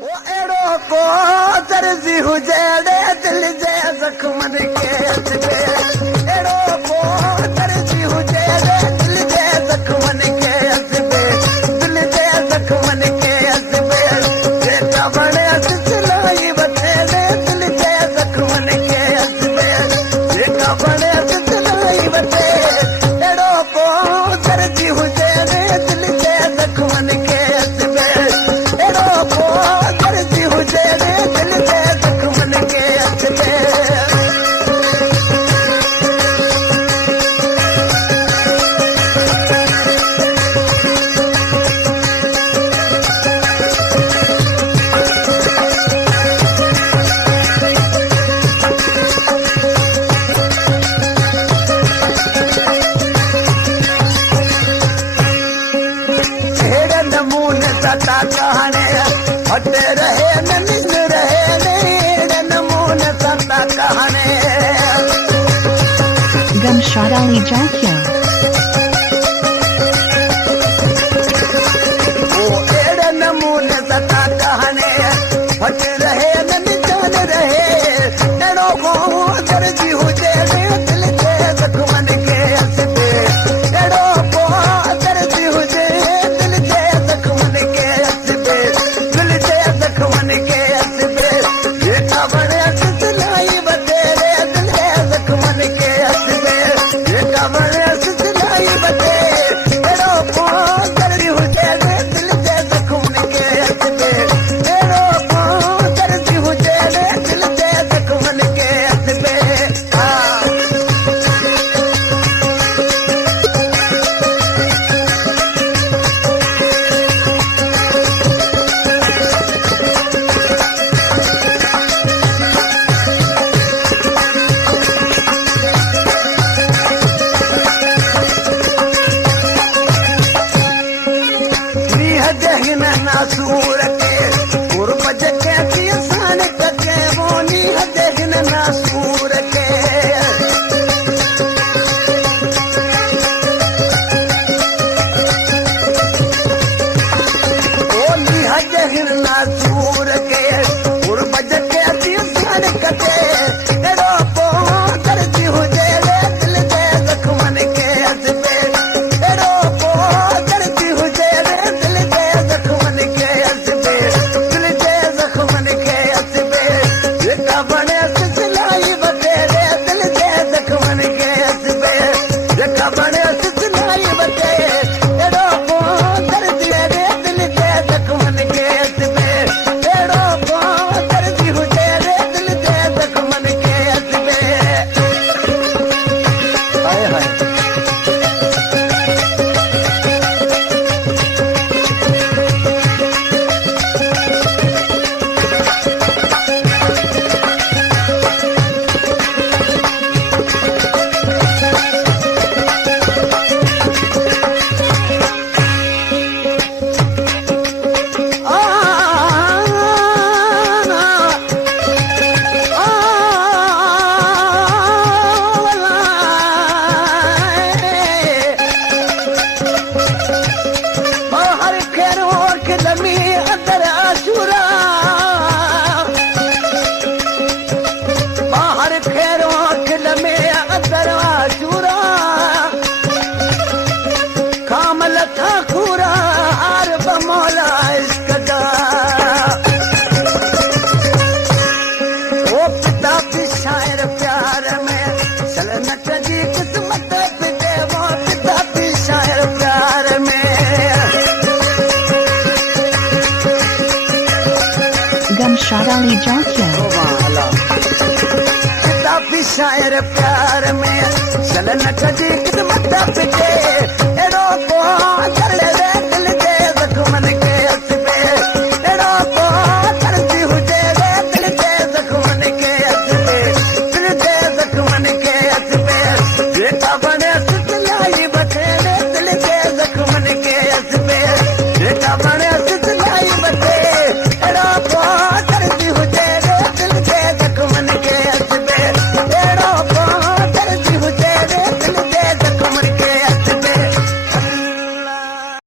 अहिड़ो को दर्जी हुजे दिल जे ज़ख़्मन खे हसबे अहिड़ो को दर्जी हुजे दिल जे ज़ख़्मन खे हसबे दिल जे ज़ख़्मन खे हसबे जेका वणेसि सिलाई वठे दिल जे ज़ख़्मन खे हसबे जेका वणेसि सिलाई वठे अहिड़ो को दर्जी हुजे दिल जे ज़ख़्मन खे हसबे अहिड़ो को दर्जी हुजे दिल जे ज़ख़्मन खे हसबे अहिड़े नमूने सता कहाणे हटे रहे न निंड रहे अहिड़े नमूने सता कहाणे Gumshad Ali Jalkia. ओ अहिड़े नमूने सता कहाणे हटे रहे न निंड रहे अहिड़ो को दर्जी हुजे दिल जे ज़ख़्मन खे हसबे अहिड़ो को दर्जी हुजे दिल जे ज़ख़्मन खे हसबे दिल जे ज़ख़्मन खे हसबे जेका वणेसि सिलाई वठे दिल जे ज़ख़्मन खे हसबे जेका वणेसि सिलाई वठे अहिड़ो को दर्जी हुजे दिल जे ज़ख़्मन खे हसबे अहिड़ो को दर्जी हुजे दिल जे ज़ख़्मन खे हसबे मींह जे हिन नासूर खे गुरब जेके थी असान कजे वो मींह जे हिन नासूर खे ओ मींह जे हिन नासूर खे गुरब जेके थी असान कजे अहिड़ो को दर्जी हुजे दिल जे ज़ख़्मन खे हसबे अहिड़ो को दर्जी हुजे दिल जे ज़ख़्मन खे हसबे दिल जे ज़ख़्मन खे हसबे जेका वणेसि सिलाई वठे दिल जे ज़ख़्मन खे हसबे जेका वणेसि सिलाई वठे अहिड़ो को दर्जी दिल जे ज़ख़्मन खे हसबे अहिड़ो को दर्जी हुजे दिल जे ज़ख़्मन खे हसबे हाय हाय हर खेरो खिलमी अंदर आशूरा हर खेरो खिलमे अंदर आशूरा कामल था खूरा आर बमौला इश्क दा ओ पिता भी शायर प्यार में सलनत जी किस्मत पिटे वो पिता भी शायर प्यार में Gumshad Ali Jalkia. पिता भी शायर प्यार में सलनत जी किस्मत पिटे अहिड़ो को दर्द